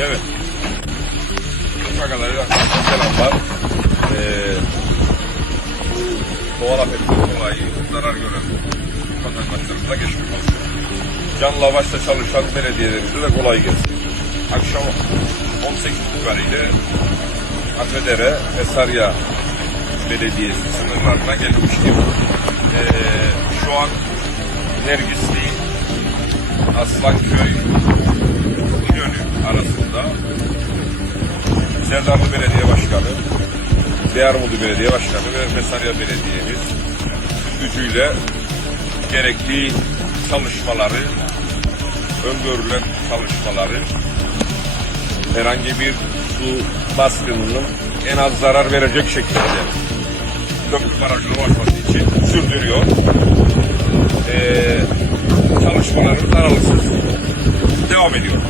Evet. Ufakalarıyla selamlar. Doğal afetler dolayı zarar gören vatandaşlarımıza geçmiş olsun. Canla başla çalışan belediyelerimize de kolay gelsin. Akşam 18 itibariyle Akdere ve Sarıya Belediyesi sınırlarına gelmiştim. Şu an Nergisli, Aslanköy, İnönü arasında Serdarlı Belediye Başkanı, Beyarmudu Belediye Başkanı ve Sarıya Belediye'miz gücüyle gerekli çalışmaları, öngörülen çalışmaları, herhangi bir su baskınının en az zarar verecek şekilde köprü barajına ulaşması için sürdürüyor. Çalışmalarımız aralıksız devam ediyor.